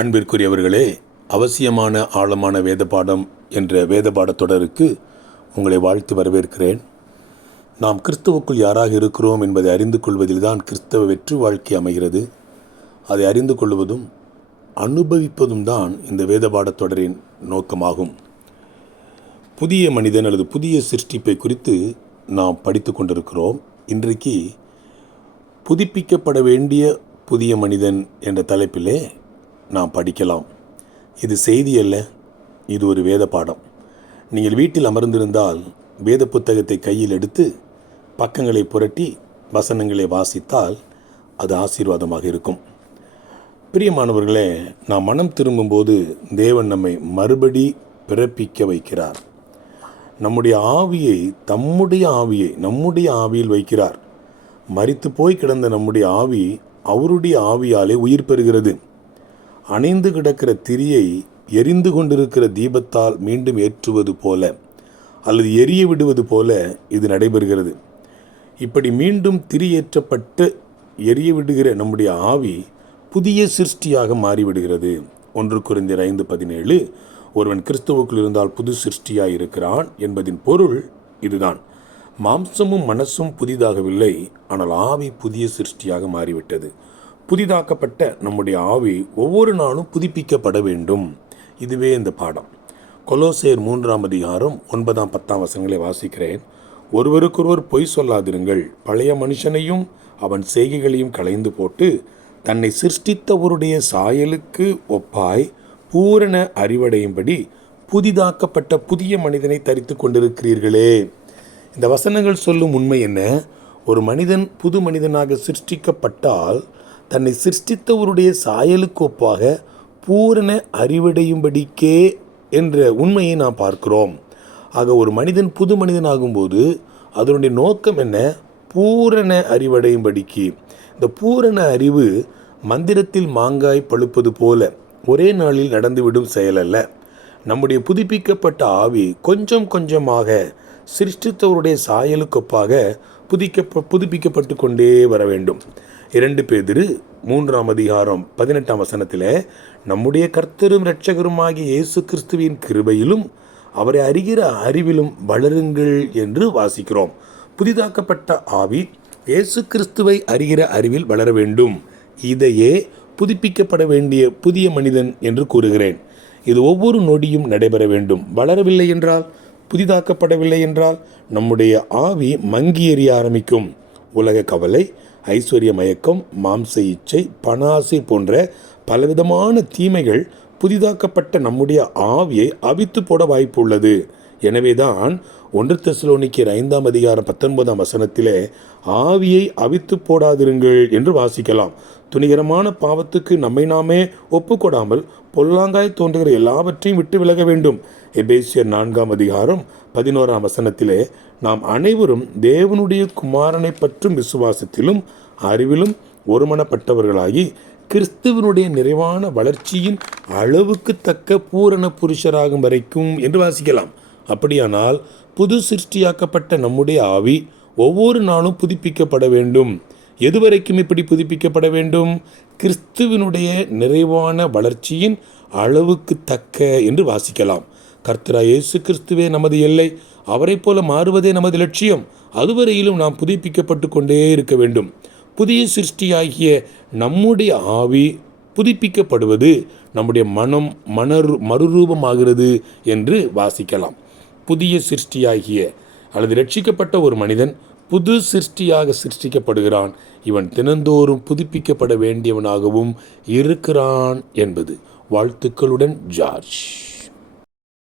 அன்பிற்குரியவர்களே, அவசியமான ஆழமான வேத பாடம் என்ற வேத பாடத் தொடருக்கு உங்களை வாழ்த்து வரவேற்கிறேன். நாம் கிறிஸ்துவுக்குள் யாராக இருக்கிறோம் என்பதை அறிந்து கொள்வதில்தான் கிறிஸ்தவ வெற்றி வாழ்க்கை அமைகிறது. அதை அறிந்து கொள்வதும் அனுபவிப்பதும் தான் இந்த வேத பாடத் தொடரின் நோக்கமாகும். புதிய மனிதன் அல்லது புதிய சிருஷ்டிப்பை குறித்து நாம் படித்து கொண்டிருக்கிறோம். இன்றைக்கு புதுப்பிக்கப்பட வேண்டிய புதிய மனிதன் என்ற தலைப்பிலே நாம் படிக்கலாம். இது செய்தி அல்ல, இது ஒரு வேத பாடம். நீங்கள் வீட்டில் அமர்ந்திருந்தால் வேத புத்தகத்தை கையில் எடுத்து பக்கங்களை புரட்டி வசனங்களை வாசித்தால் அது ஆசீர்வாதமாக இருக்கும். பிரியமானவர்களே, நாம் மனம் திரும்பும்போது தேவன் நம்மை மறுபடி பிறப்பிக்க வைக்கிறார். நம்முடைய ஆவியை நம்முடைய ஆவியில் வைக்கிறார். மரித்து போய் கிடந்த நம்முடைய ஆவி அவருடைய ஆவியாலே உயிர் பெறுகிறது. அணைந்து கிடக்கிற திரியை எரிந்து கொண்டிருக்கிற தீபத்தால் மீண்டும் ஏற்றுவது போல அல்லது எரிய விடுவது போல இது நடைபெறுகிறது. இப்படி மீண்டும் திரி ஏற்றப்பட்டு எரிய விடுகிற நம்முடைய ஆவி புதிய சிருஷ்டியாக மாறிவிடுகிறது. 1 கொரிந்தியர் 5:17 ஒருவன் கிறிஸ்துவுக்குள் இருந்தால் புது சிருஷ்டியாய் இருக்கிறான் என்பதின் பொருள் இதுதான். மாம்சமும் மனசும் புதிதாகவில்லை, ஆனால் ஆவி புதிய சிருஷ்டியாக மாறிவிட்டது. புதிதாக்கப்பட்ட நம்முடைய ஆவி ஒவ்வொரு நாளும் புதுப்பிக்கப்பட வேண்டும். இதுவே இந்த பாடம். கொலோசையர் 3:9-10 வசனங்களை வாசிக்கிறேன். ஒருவருக்கொருவர் பொய் சொல்லாதிருங்கள், பழைய மனுஷனையும் அவன் செய்கைகளையும் களைந்து போட்டு தன்னை சிருஷ்டித்தவருடைய சாயலுக்கு ஒப்பாய் பூரண அறிவடையும்படி புதிதாக்கப்பட்ட புதிய மனிதனை தரித்து கொண்டிருக்கிறீர்களே. இந்த வசனங்கள் சொல்லும் உண்மை என்ன? ஒரு மனிதன் புது மனிதனாக சிருஷ்டிக்கப்பட்டால் தன்னை சிருஷ்டித்தவருடைய சாயலுக்கு ஒப்பாக பூரண அறிவடையும்படிக்கே என்ற உண்மையை நாம் பார்க்கிறோம். ஆக ஒரு மனிதன் புது மனிதனாகும்போது அதனுடைய நோக்கம் என்ன? பூரண அறிவடையும்படிக்கு. இந்த பூரண அறிவு மந்திரத்தில் மாங்காய் பழுப்பது போல ஒரே நாளில் நடந்துவிடும் செயல் அல்ல. நம்முடைய புதுப்பிக்கப்பட்ட ஆவி கொஞ்சம் கொஞ்சமாக சிருஷ்டித்தவருடைய சாயலுக்கொப்பாக புதுப்பிக்கப்பட்டு கொண்டே வர வேண்டும். 2 பேதுரு 3:18 வசனத்தில் நம்முடைய கர்த்தரும் இரட்சகருமாகிய இயேசு கிறிஸ்துவின் கிருபையிலும் அவரை அறிகிற அறிவிலும் வளருங்கள் என்று வாசிக்கிறோம். புதிதாக்கப்பட்ட ஆவி இயேசு கிறிஸ்துவை அறிகிற அறிவில் வளர வேண்டும். இதையே புதுப்பிக்கப்பட வேண்டிய புதிய மனிதன் என்று கூறுகிறேன். இது ஒவ்வொரு நொடியும் நடைபெற வேண்டும். வளரவில்லை என்றால், புதிதாக்கப்படவில்லை என்றால் நம்முடைய ஆவி மங்கி எறிய ஆரம்பிக்கும். உலக கவலை, ஐஸ்வர்ய மயக்கம், மாம்ச இச்சை, பண ஆசை போன்ற பலவிதமான தீமைகள் புதிதாக்கப்பட்ட நம்முடைய ஆவியை அவித்து போட வாய்ப்பு உள்ளது. எனவேதான் 1 தெசலோனிக்கேயர் 5:19 வசனத்திலே ஆவியை அவித்து போடாதிருங்கள் என்று வாசிக்கலாம். துணிகரமான பாவத்துக்கு நம்மை நாமே ஒப்புக்கொடாமல் பொல்லாங்காய் தோன்றுகிற எல்லாவற்றையும் விட்டு விலக வேண்டும். எபேசியர் 4:11 வசனத்திலே நாம் அனைவரும் தேவனுடைய குமாரனை பற்றும் விசுவாசத்திலும் அறிவிலும் ஒருமனப்பட்டவர்களாகி கிறிஸ்துவனுடைய நிறைவான வளர்ச்சியின் அளவுக்கு தக்க பூரண புருஷராகும் வரைக்கும் என்று வாசிக்கலாம். அப்படியானால் புது சிருஷ்டியாக்கப்பட்ட நம்முடைய ஆவி ஒவ்வொரு நாளும் புதுப்பிக்கப்பட வேண்டும். எதுவரைக்கும் இப்படி புதுப்பிக்கப்பட வேண்டும்? கிறிஸ்துவனுடைய நிறைவான வளர்ச்சியின் அளவுக்கு தக்க என்று வாசிக்கலாம். கர்த்தராகிய இயேசு கிறிஸ்துவே நமது எல்லை, அவரை போல மாறுவதே நமது லட்சியம். அதுவரையிலும் நாம் புதுப்பிக்கப்பட்டு கொண்டே இருக்க வேண்டும். புதிய சிருஷ்டியாகிய நம்முடைய ஆவி புதுப்பிக்கப்படுவது நம்முடைய மனம் மறுரூபமாகிறது என்று வாசிக்கலாம். புதிய சிருஷ்டியாகிய அல்லது ரட்சிக்கப்பட்ட ஒரு மனிதன் புது சிருஷ்டியாக சிருஷ்டிக்கப்படுகிறான். இவன் தினந்தோறும் புதுப்பிக்கப்பட வேண்டியவனாகவும் இருக்கிறான் என்பது. வாழ்த்துக்களுடன் ஜார்ஜ்.